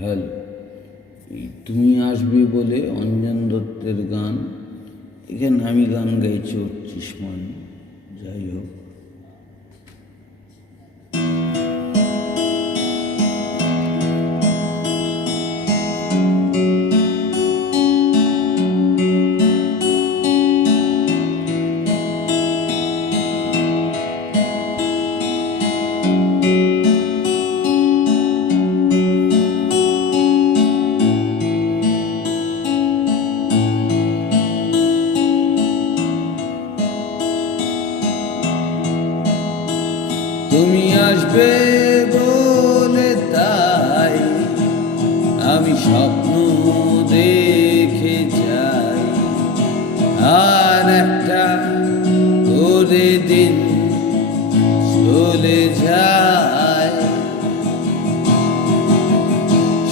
Hello, তুমি আসবে বলে অঞ্জন দত্তের গান। এখানে আমি গান গাইছি ৩৫ মানে, যাই হোক। তুমি আসবে বলে তাই আমি স্বপ্ন দেখে যাই, আর একটা করে দিন চলে যায়।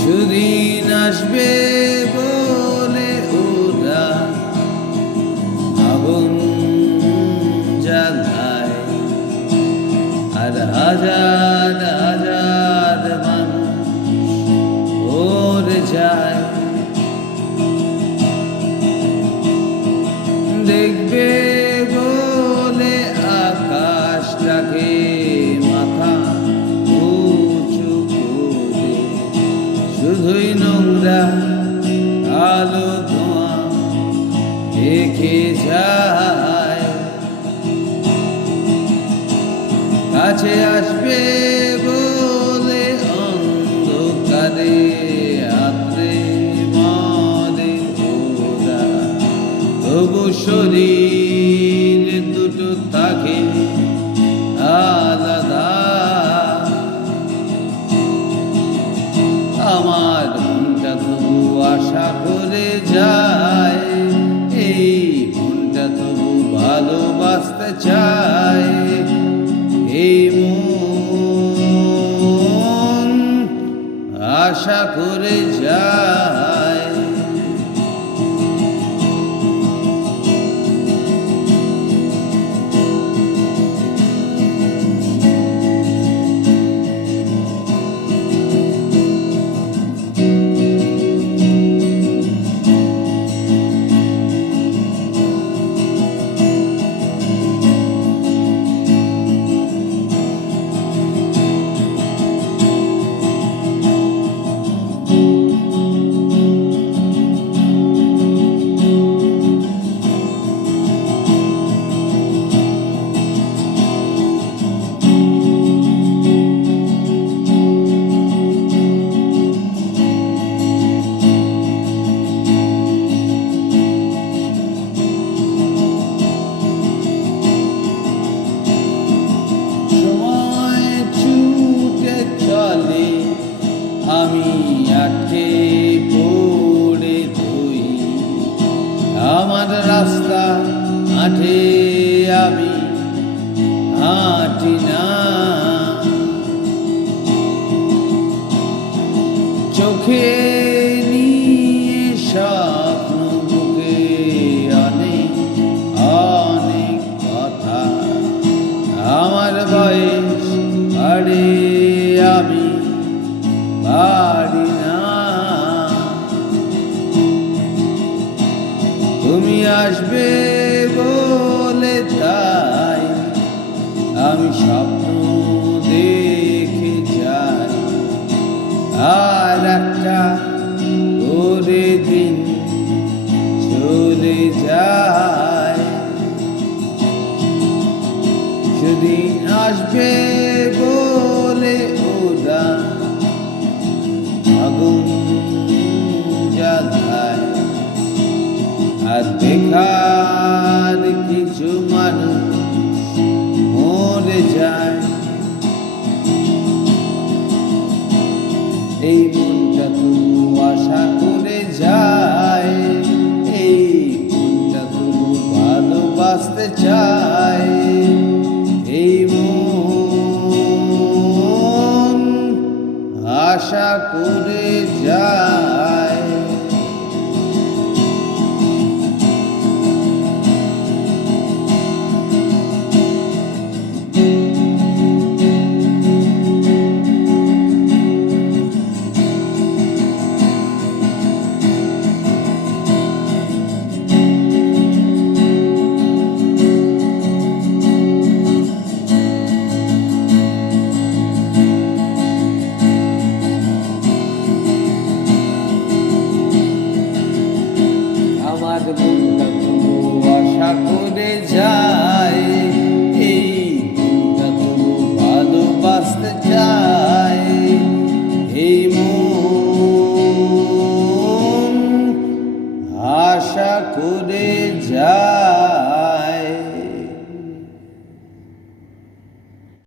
সুদিন আসবে বলে ওরা আগুন জ্বালায়, আর হাজার হাজার মানুষ মরে যায়। দেখবে বলে আকাশটাকে মাথা উঁচু করে শুধুই নোংরা আলো ধোঁয়া দেখে যায়। কাছে আসবে বলে অন্ধকারে আত্রে মরে ওরা, তবু শরীর দুটো থাকে আলাদা। আমার মনটা তবু আশা করে যায়, এই মনটা তবু ভালোবাসতে চায়। এই মন আশা করে যায়। আমি আটকে পড়ে ধুই, আমার রাস্তা মাঠে আমি হাঁটি না। চোখে নিয়ে স্বপ্ন, বুকে অনেক অনেক কথা। আমার বয়স বাড়ে আমি পারি না। তুমি আসবে বলে তাই আমি স্বপ্ন দেখে যাই, আর একটা করে দিন চলে যায়। সেদিন আসবে বলে ওরা আগুন জ্বালায়, আর দেখার কিছু মানুষ মরে যায়। এই মনটা তবু আশা করে যায়, এই মনটা তবু ভালোবাসতে চায়। এই মন আশা করে যায়। ঠাকুরে যা